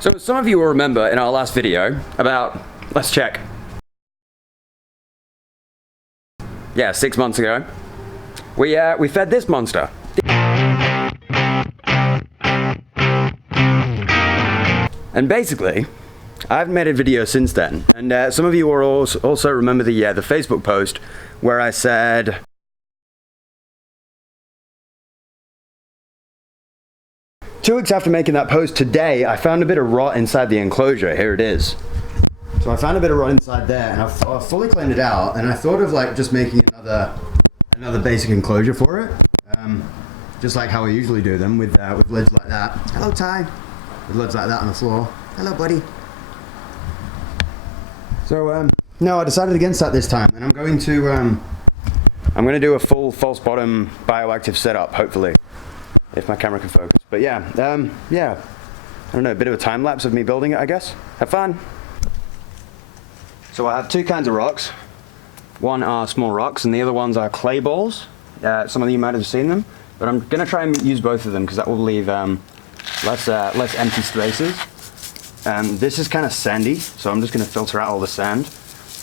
So some of you will remember in our last video about, let's check. Yeah, 6 months ago, we fed this monster. And basically, I haven't made a video since then. And some of you will also remember the Facebook post where I said, "2 weeks after making that post today, I found a bit of rot inside the enclosure." Here it is. So I found a bit of rot inside there, and I've fully cleaned it out, and I thought of like just making another basic enclosure for it. Just like how I usually do them with lids like that. Hello, Ty. With lids like that on the floor. Hello, buddy. So no, I decided against that this time, and I'm going to do a full false bottom bioactive setup, hopefully, if my camera can focus. But yeah, I don't know, a bit of a time lapse of me building it, I guess. Have fun. So I have 2 kinds of rocks. One are small rocks, and the other ones are clay balls. Some of you might have seen them, but I'm gonna try and use both of them because that will leave less empty spaces. This is kind of sandy, so I'm just gonna filter out all the sand.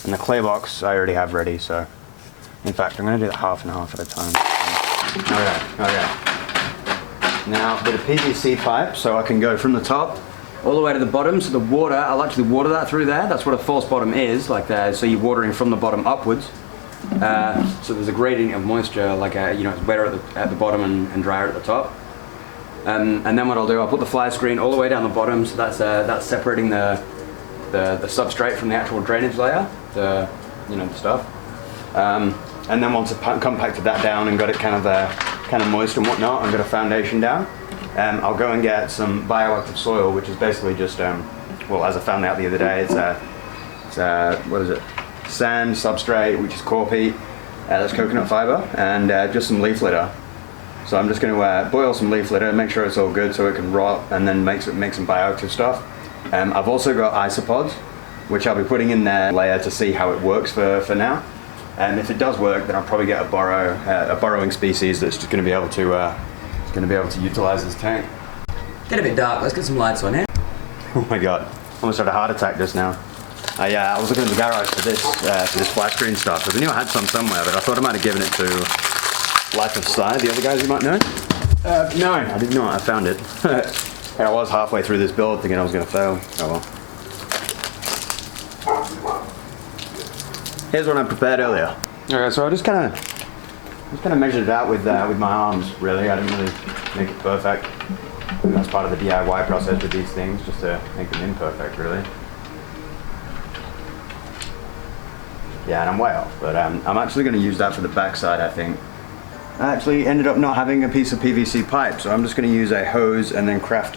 And the clay box I already have ready, so in fact I'm gonna do it half and half at a time. Okay. Now, a bit of PVC pipe, so I can go from the top all the way to the bottom. So the water, I'll actually water that through there. That's what a false bottom is, like that. So you're watering from the bottom upwards. So there's a gradient of moisture, like it's wetter at the bottom and drier at the top. And then what I'll do, I'll put the fly screen all the way down the bottom. So that's separating the substrate from the actual drainage layer, the stuff. And then once I've compacted that down and got it kind of moist and whatnot, and got a foundation down, I'll go and get some bioactive soil, which is basically just, well, as I found out the other day, it's what is it? Sand substrate, which is core peat, that's coconut fiber, and just some leaf litter. So I'm just going to boil some leaf litter, make sure it's all good so it can rot, and then make some bioactive stuff. I've also got isopods, which I'll be putting in their layer to see how it works for now. And if it does work, then I'll probably get a burrowing species that's just going to be able to utilize this tank. Get a bit dark. Let's get some lights on here. Oh my god! Almost had a heart attack just now. I was looking in the garage for this flash screen stuff because I knew I had some somewhere, but I thought I might have given it to Life of Sly, the other guys you might know. No, I did not. I found it. I was halfway through this build thinking I was going to fail. Oh well. Here's what I prepared earlier. Okay, so I just kind of measured it out with my arms. Really, I didn't really make it perfect. And that's part of the DIY process with these things, just to make them imperfect, really. Yeah, and I'm way off, but I'm actually going to use that for the backside, I think. I actually ended up not having a piece of PVC pipe, so I'm just going to use a hose and then craft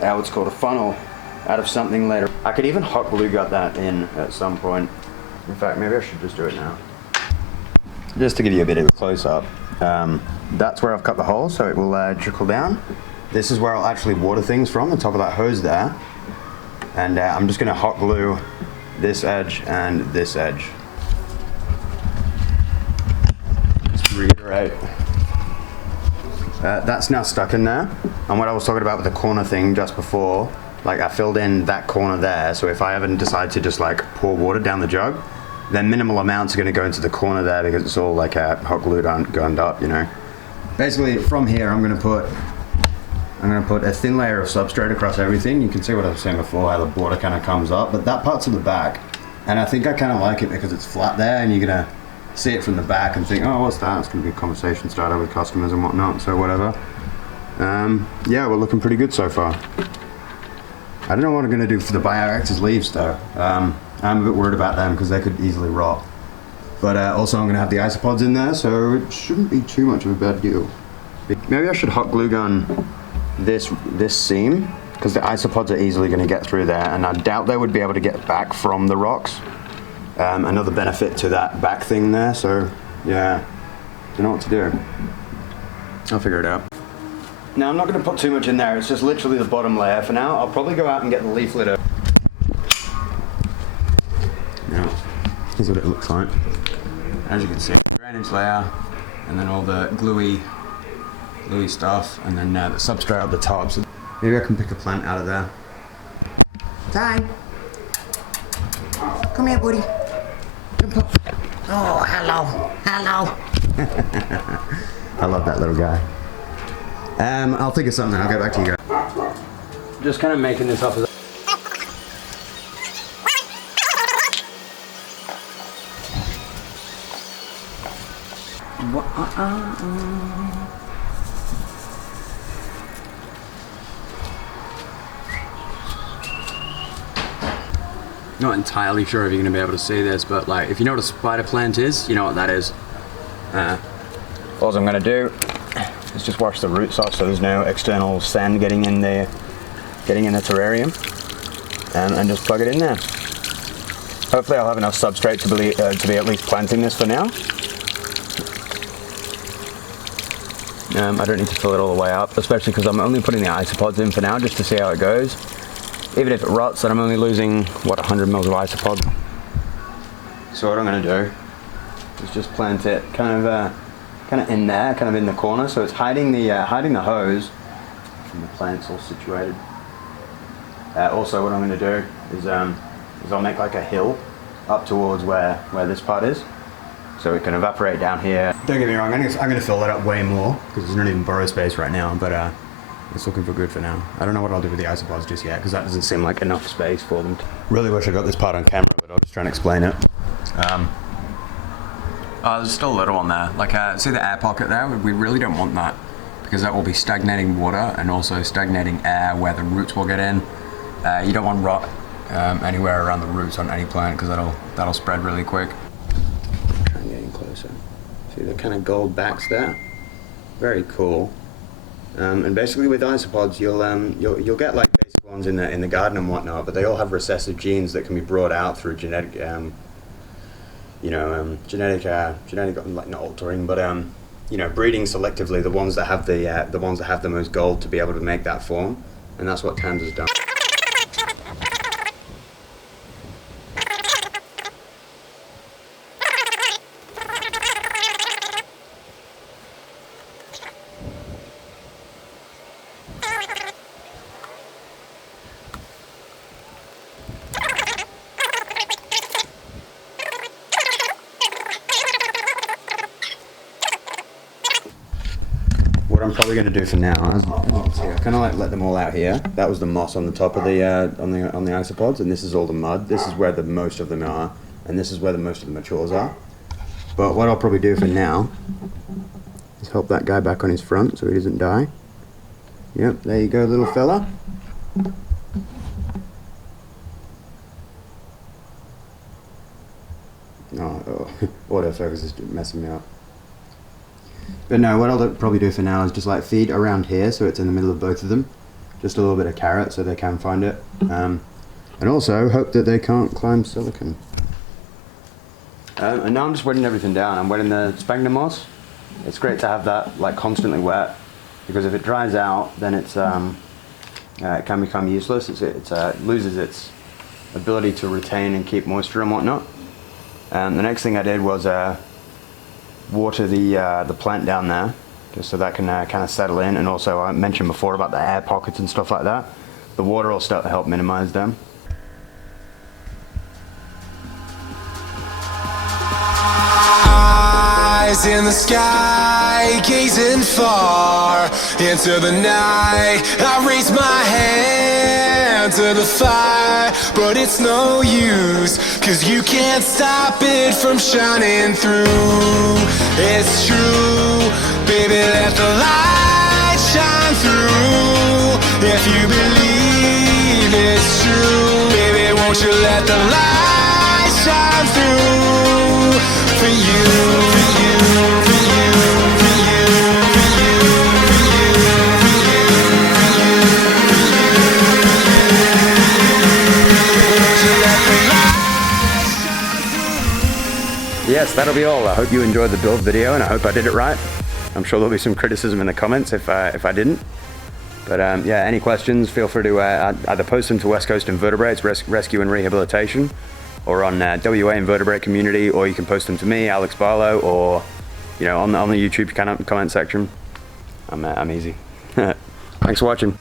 what's called a funnel out of something later. I could even hot glue gun that in at some point. In fact, maybe I should just do it now. Just to give you a bit of a close-up, that's where I've cut the hole, so it will trickle down. This is where I'll actually water things from, the top of that hose there. And I'm just going to hot glue this edge and this edge. Just reiterate. That's now stuck in there. And what I was talking about with the corner thing just before, like I filled in that corner there, so if I ever decide to just like pour water down the jug, then minimal amounts are going to go into the corner there because it's all like hot glued gunned up, Basically, from here, I'm going to put a thin layer of substrate across everything. You can see what I was saying before, how the border kind of comes up, but that part's at the back, and I think I kind of like it because it's flat there, and you're going to see it from the back and think, oh, what's that? It's going to be a conversation starter with customers and whatnot. So whatever. Yeah, we're looking pretty good so far. I don't know what I'm going to do for the bioactive leaves though. I'm a bit worried about them because they could easily rot. But also I'm going to have the isopods in there, so it shouldn't be too much of a bad deal. Maybe I should hot glue gun this seam because the isopods are easily going to get through there, and I doubt they would be able to get back from the rocks. Another benefit to that back thing there, so yeah, don't know what to do. I'll figure it out. Now I'm not going to put too much in there, it's just literally the bottom layer for now. I'll probably go out and get the leaf litter. Now, here's what it looks like. As you can see, drainage layer, and then all the gluey stuff, and then the substrate at the top. So maybe I can pick a plant out of there. Ty. Come here, buddy. Oh, hello. Hello. I love that little guy. I'll think of something. I'll get back to you guys. Just kind of making this up as Not entirely sure if you're going to be able to see this, but like, if you know what a spider plant is, you know what that is. All I'm going to do is just wash the roots off so there's no external sand getting in the terrarium, and just plug it in there. Hopefully I'll have enough substrate to be at least planting this for now. I don't need to fill it all the way up, especially because I'm only putting the isopods in for now just to see how it goes. Even if it rots, then I'm only losing, what, 100 mils of isopod. So what I'm going to do is just plant it kind of in there, kind of in the corner, so it's hiding the hose and the plant's all situated. Also, what I'm going to do is I'll make like a hill up towards where this part is, so it can evaporate down here. Don't get me wrong, I'm going to fill that up way more because there's not even burrow space right now, but it's looking for good for now. I don't know what I'll do with the isopods just yet because that doesn't seem like enough space for them. Really wish I got this part on camera, but I'll just try and explain it. There's still a little one there. Like, see the air pocket there? We really don't want that because that will be stagnating water and also stagnating air where the roots will get in. You don't want rot anywhere around the roots on any plant because that'll spread really quick. Try and get in closer. See the kind of gold backs there? Very cool. And basically with isopods, you'll get like basic ones in the garden and whatnot, but they all have recessive genes that can be brought out through genetic, genetic like not altering, but breeding selectively the ones that have the most gold to be able to make that form, and that's what Tams has done. What I'm probably going to do for now, as you can see, I kind of like let them all out here. That was the moss on the top of the on the isopods, and this is all the mud. This is where the most of them are, and this is where the most of the matures are. But what I'll probably do for now is help that guy back on his front so he doesn't die. Yep, there you go, little fella. Oh, autofocus is messing me up. But no, what I'll probably do for now is just like feed around here so it's in the middle of both of them. Just a little bit of carrot so they can find it. And also hope that they can't climb silicon. And now I'm just wetting everything down. I'm wetting the sphagnum moss. It's great to have that like constantly wet because if it dries out then it's it can become useless. It loses its ability to retain and keep moisture and whatnot. The next thing I did was water the plant down there, just so that can kind of settle in, and also I mentioned before about the air pockets and stuff like that. The water will start to help minimize them. Eyes in the sky, gazing far into the night. I raise my hand to the fire, but it's no use, 'cause you can't stop it from shining through. It's true, baby, let the light shine through. If you believe it's true, baby, won't you let the light shine through for you. Yes, that'll be all. I hope you enjoyed the build video and I hope I did it right. I'm sure there'll be some criticism in the comments if I didn't. But yeah, any questions, feel free to either post them to West Coast Invertebrates Rescue and Rehabilitation, or on WA Invertebrate Community, or you can post them to me, Alex Barlow, or on the YouTube comment section. I'm easy. Thanks for watching.